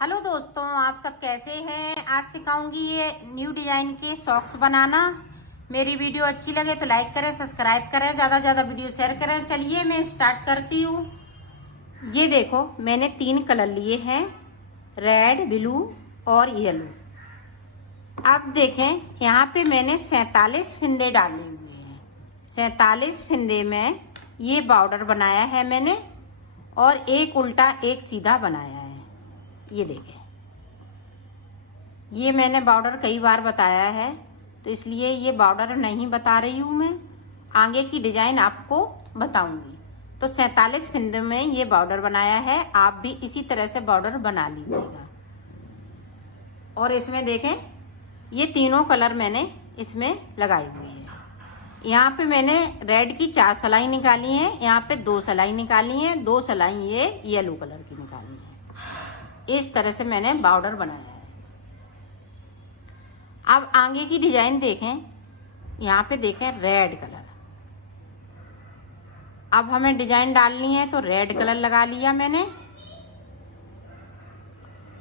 Hello दोस्तों, आप सब कैसे हैं। आज सिखाऊंगी ये न्यू डिजाइन के सॉक्स बनाना। मेरी वीडियो अच्छी लगे तो लाइक करें, सब्सक्राइब करें, ज़्यादा से ज़्यादा वीडियो शेयर करें। चलिए मैं स्टार्ट करती हूँ। ये देखो, मैंने 3 कलर लिए हैं, रेड, ब्लू और येलो। अब देखें, यहाँ पे मैंने 47 फिंदे डाले हुए हैं। 47 फिंदे में ये बॉर्डर बनाया है मैंने, और एक उल्टा एक सीधा बनाया है। ये देखें, ये मैंने बॉर्डर कई बार बताया है, तो इसलिए ये बॉर्डर नहीं बता रही हूँ मैं, आगे की डिजाइन आपको बताऊंगी। तो 47 फिंदे में ये बॉर्डर बनाया है, आप भी इसी तरह से बॉर्डर बना लीजिएगा। और इसमें देखें, ये तीनों कलर मैंने इसमें लगाई हुई है। यहाँ पे मैंने रेड की 4 सिलाई निकाली है, यहाँ पे 2 सिलाई निकाली है, 2 सिलाई ये येलो कलर की निकाली है। इस तरह से मैंने बॉर्डर बनाया है। अब आगे की डिजाइन देखें, यहाँ पे देखें रेड कलर। अब हमें डिजाइन डालनी है तो रेड कलर लगा लिया मैंने,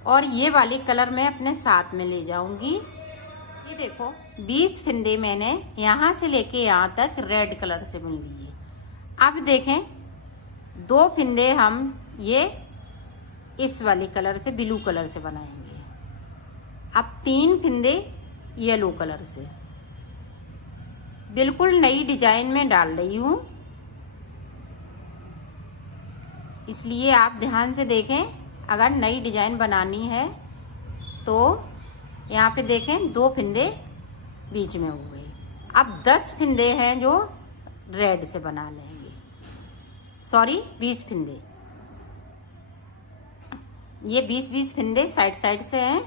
और ये वाली कलर मैं अपने साथ में ले जाऊंगी। ये देखो, 20 फिंदे मैंने यहाँ से लेके यहाँ तक रेड कलर से बुन लिए। अब देखें, 2 फिंदे हम ये इस वाले कलर से, ब्लू कलर से बनाएंगे। अब 3 फिंदे येलो कलर से। बिल्कुल नई डिजाइन में डाल रही हूँ, इसलिए आप ध्यान से देखें। अगर नई डिजाइन बनानी है तो यहाँ पे देखें, 2 फिंदे बीच में हो गए। अब 10 फिंदे हैं जो रेड से बना लेंगे, सॉरी 20 फिंदे। ये 20-20 फिंदे साइड साइड से हैं,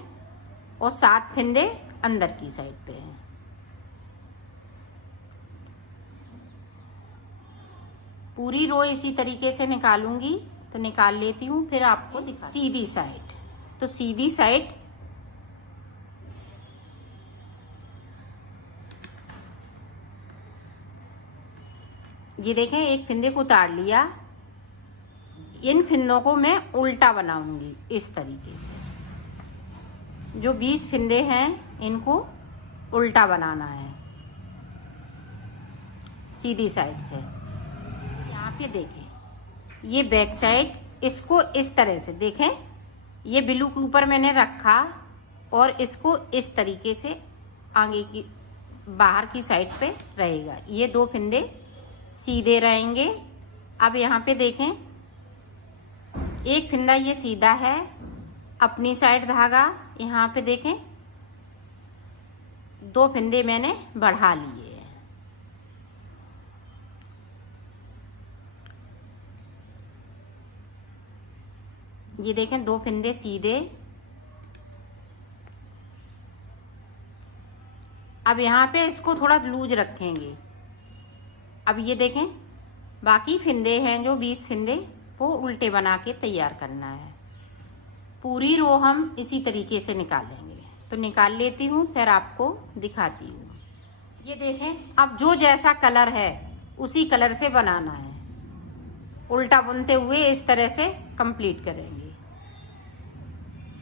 और 7 फिंदे अंदर की साइड पे हैं। पूरी रो इसी तरीके से निकालूंगी, तो निकाल लेती हूँ, फिर आपको दिखा। सीधी साइड, तो सीधी साइड ये देखें, एक फिंदे को उतार लिया। इन फिंदों को मैं उल्टा बनाऊंगी इस तरीके से। जो 20 फिंदे हैं इनको उल्टा बनाना है सीधी साइड से। यहाँ पे देखें, ये बैक साइड, इसको इस तरह से देखें, ये ब्लू के ऊपर मैंने रखा, और इसको इस तरीके से आगे की बाहर की साइड पे रहेगा। ये 2 फिंदे सीधे रहेंगे। अब यहाँ पे देखें, एक फिंदा ये सीधा है, अपनी साइड धागा यहाँ पे देखें, 2 फिंदे मैंने बढ़ा लिए हैं। ये देखें, 2 फिंदे सीधे। अब यहाँ पे इसको थोड़ा लूज रखेंगे। अब ये देखें, बाकी फिंदे हैं जो 20 फिंदे, वो उल्टे बना के तैयार करना है। पूरी रो हम इसी तरीके से निकालेंगे। तो निकाल लेती हूँ, फिर आपको दिखाती हूँ। ये देखें, अब जो जैसा कलर है उसी कलर से बनाना है। उल्टा बुनते हुए इस तरह से कंप्लीट करेंगे।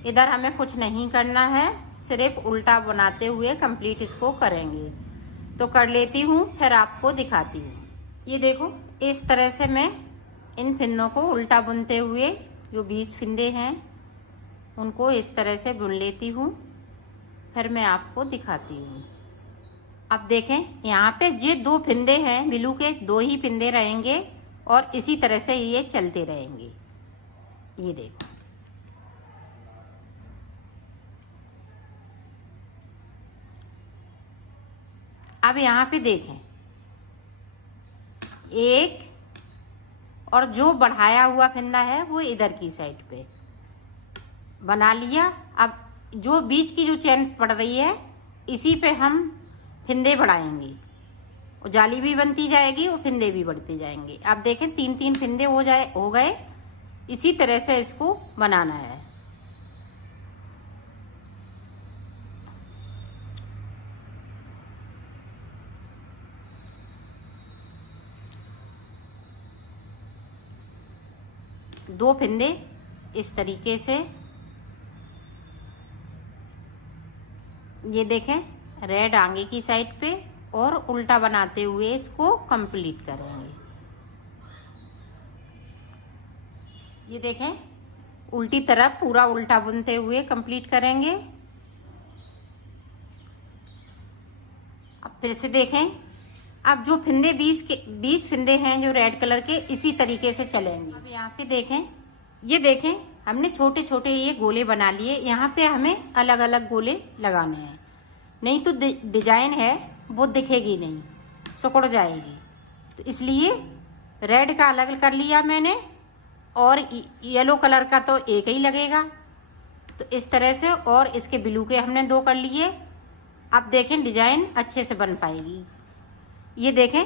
इधर हमें कुछ नहीं करना है, सिर्फ उल्टा बनाते हुए कंप्लीट इसको करेंगे। तो कर लेती हूँ, फिर आपको दिखाती हूँ। ये देखो, इस तरह से मैं इन फिंदों को उल्टा बुनते हुए, जो 20 फिंदे हैं उनको इस तरह से बुन लेती हूँ, फिर मैं आपको दिखाती हूँ। अब देखें, यहाँ पे ये 2 फिंदे हैं ब्लू के, 2 ही फिंदे रहेंगे, और इसी तरह से ये चलते रहेंगे। ये देखो, अब यहाँ पे देखें, एक, और जो बढ़ाया हुआ फिंदा है वो इधर की साइड पे बना लिया। अब जो बीच की जो चैन पड़ रही है, इसी पे हम फिंदे बढ़ाएंगे, और जाली भी बनती जाएगी और फिंदे भी बढ़ते जाएंगे। अब देखें, 3-3 फिंदे हो गए। इसी तरह से इसको बनाना है। दो फिंदे इस तरीके से ये देखें, रेड आगे की साइड पे और उल्टा बनाते हुए इसको कंप्लीट करेंगे। ये देखें, उल्टी तरफ पूरा उल्टा बुनते हुए कंप्लीट करेंगे। अब फिर से देखें, अब जो फिंदे 20 फिंदे हैं जो रेड कलर के, इसी तरीके से चलेंगे। अब यहाँ पे देखें, ये देखें, हमने छोटे छोटे ये गोले बना लिए। यहाँ पे हमें अलग अलग गोले लगाने हैं, नहीं तो डिजाइन है वो दिखेगी नहीं, सिकुड़ जाएगी। तो इसलिए रेड का अलग कर लिया मैंने, और येलो कलर का तो एक ही लगेगा। तो इस तरह से, और इसके ब्लू के हमने 2 कर लिए। अब देखें, डिजाइन अच्छे से बन पाएगी। ये देखें,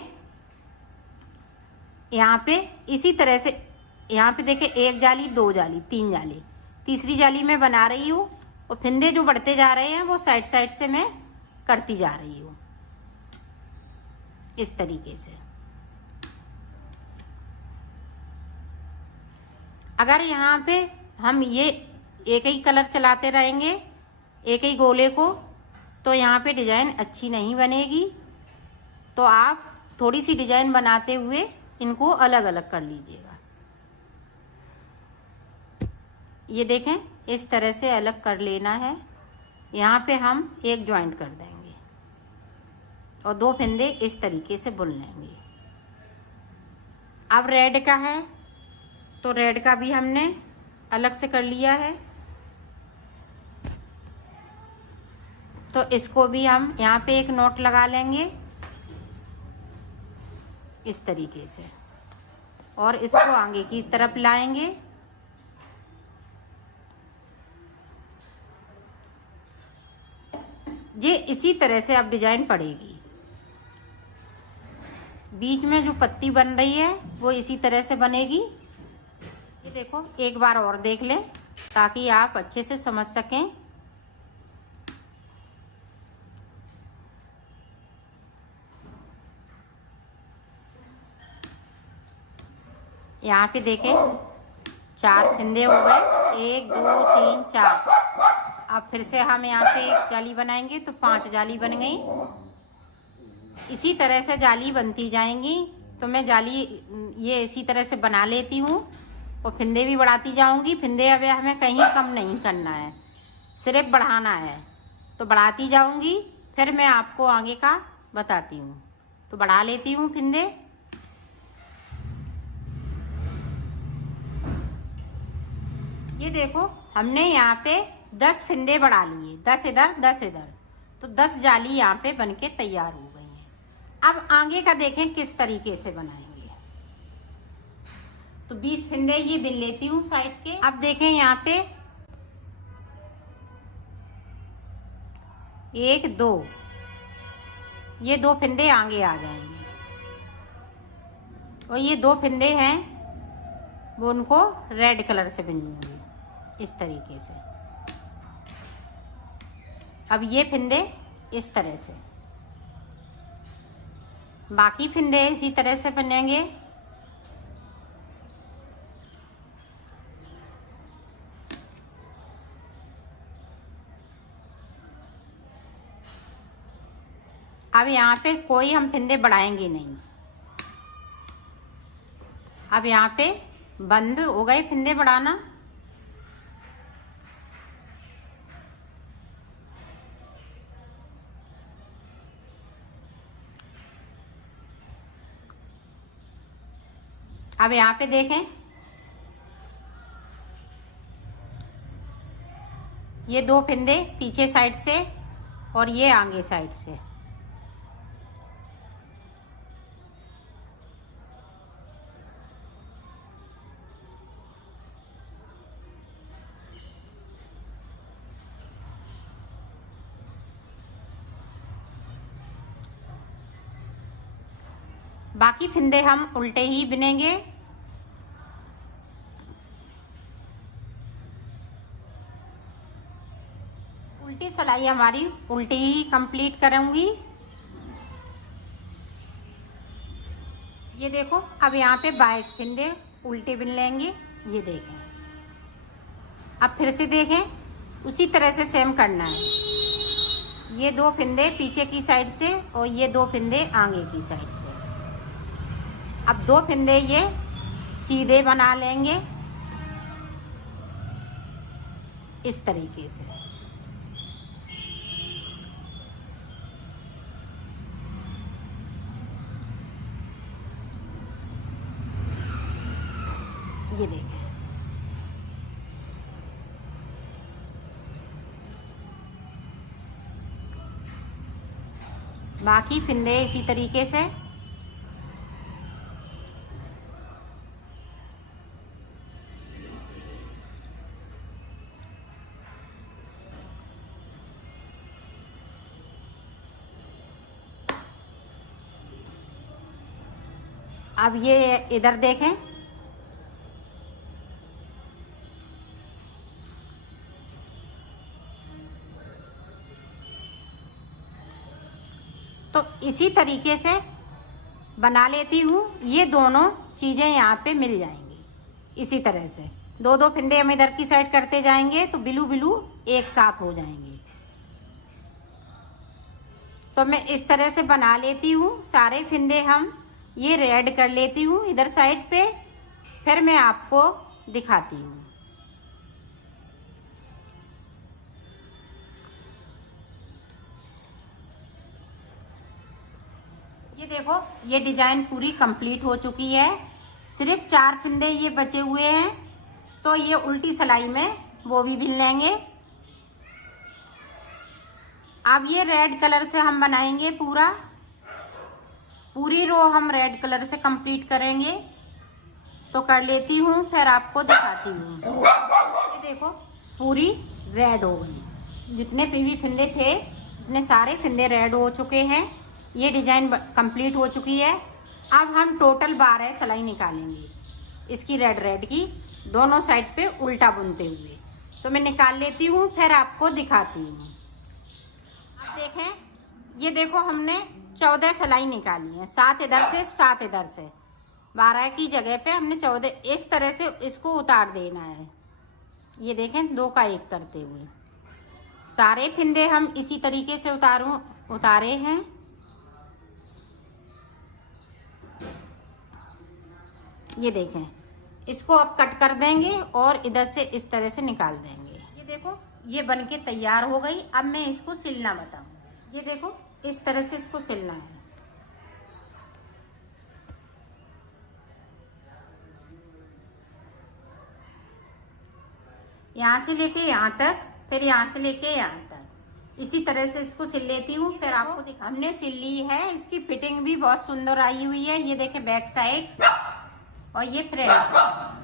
यहाँ पे इसी तरह से, यहाँ पे देखें, 1 जाली, 2 जाली, 3 जाली, तीसरी जाली मैं बना रही हूँ। और फिंदे जो बढ़ते जा रहे हैं वो साइड साइड से मैं करती जा रही हूँ इस तरीके से। अगर यहाँ पे हम ये एक ही कलर चलाते रहेंगे, एक ही गोले को, तो यहाँ पे डिजाइन अच्छी नहीं बनेगी। तो आप थोड़ी सी डिजाइन बनाते हुए इनको अलग अलग कर लीजिएगा। ये देखें, इस तरह से अलग कर लेना है। यहाँ पे हम एक जॉइंट कर देंगे और 2 फिंदे इस तरीके से बुन लेंगे। अब रेड का है तो रेड का भी हमने अलग से कर लिया है। तो इसको भी हम यहाँ पे एक नोट लगा लेंगे इस तरीके से, और इसको आगे की तरफ लाएंगे। ये इसी तरह से अब डिजाइन पड़ेगी। बीच में जो पत्ती बन रही है वो इसी तरह से बनेगी। ये देखो, एक बार और देख लें ताकि आप अच्छे से समझ सकें। यहाँ पे देखें, 4 फिंदे हो गए, 1 2 3 4। अब फिर से हम यहाँ पे एक जाली बनाएंगे तो 5 जाली बन गई। इसी तरह से जाली बनती जाएंगी। तो मैं जाली ये इसी तरह से बना लेती हूँ और फिंदे भी बढ़ाती जाऊंगी। फिंदे अब हमें कहीं कम नहीं करना है, सिर्फ बढ़ाना है। तो बढ़ाती जाऊंगी, फिर मैं आपको आगे का बताती हूँ। तो बढ़ा लेती हूँ फिंदे। ये देखो, हमने यहाँ पे 10 फिंदे बढ़ा लिए, 10 इधर 10 इधर, तो 10 जाली यहाँ पे बनके तैयार हो गई हैं। अब आगे का देखें किस तरीके से बनाएंगे। तो 20 फिंदे ये बिन लेती हूँ साइड के। अब देखें, यहाँ पे 1 2, ये 2 फिंदे आगे आ जाएंगे, और ये 2 फिंदे हैं वो उनको रेड कलर से बिनूंगी इस तरीके से। अब ये फिंदे इस तरह से, बाकी फिंदे इसी तरह से बनेंगे। अब यहाँ पे कोई हम फिंदे बढ़ाएंगे नहीं। अब यहाँ पे बंद हो गए फिंदे बढ़ाना। अब यहाँ पे देखें, ये 2 फिंदे पीछे साइड से और ये आगे साइड से। बाकी फिंदे हम उल्टे ही बिनेंगे। उल्टी सिलाई हमारी उल्टी ही कंप्लीट करूंगी। ये देखो, अब यहाँ पे 22 फिंदे उल्टे बिन लेंगे। ये देखें, अब फिर से देखें, उसी तरह से सेम करना है। ये 2 फिंदे पीछे की साइड से और ये 2 फिंदे आगे की साइड से। अब 2 फिंदे ये सीधे बना लेंगे इस तरीके से। ये देखें, बाकी फिंदे इसी तरीके से। अब ये इधर देखें, तो इसी तरीके से बना लेती हूँ। ये दोनों चीज़ें यहाँ पे मिल जाएंगी इसी तरह से। 2-2 फिंदे हम इधर की साइड करते जाएंगे तो बिलू बिलू एक साथ हो जाएंगे। तो मैं इस तरह से बना लेती हूँ सारे फिंदे। हम ये रेड कर लेती हूँ इधर साइड पे, फिर मैं आपको दिखाती हूँ। ये देखो, ये डिजाइन पूरी कंप्लीट हो चुकी है। सिर्फ 4 फिंदे ये बचे हुए हैं, तो ये उल्टी सिलाई में वो भी बिन लेंगे। अब ये रेड कलर से हम बनाएंगे पूरी रो हम रेड कलर से कंप्लीट करेंगे। तो कर लेती हूँ, फिर आपको दिखाती हूँ। ये देखो, पूरी रेड हो गई। जितने भी फिंदे थे इतने सारे फिंदे रेड हो चुके हैं। ये डिजाइन कंप्लीट हो चुकी है। अब हम टोटल 12 सिलाई निकालेंगे इसकी रेड की, दोनों साइड पे उल्टा बुनते हुए। तो मैं निकाल लेती हूँ, फिर आपको दिखाती हूँ। अब देखें, ये देखो हमने 14 सिलाई निकाली है, 7 इधर से 7 इधर से। 12 की जगह पे हमने 14 इस तरह से इसको उतार देना है। ये देखें, 2 का 1 करते हुए सारे फिंदे हम इसी तरीके से उतारे हैं। ये देखें, इसको अब कट कर देंगे और इधर से इस तरह से निकाल देंगे। ये देखो, ये बनके तैयार हो गई। अब मैं इसको सिलना बताऊं। ये देखो, इस तरह से इसको सिलना है। यहाँ से लेके यहाँ तक, फिर यहाँ से लेके यहाँ तक, इसी तरह से इसको सिल लेती हूँ, फिर आपको दिखा। हमने सिल ली है। इसकी फिटिंग भी बहुत सुंदर आई हुई है। ये देखें, बैक साइड और ये फ्रंट साइड।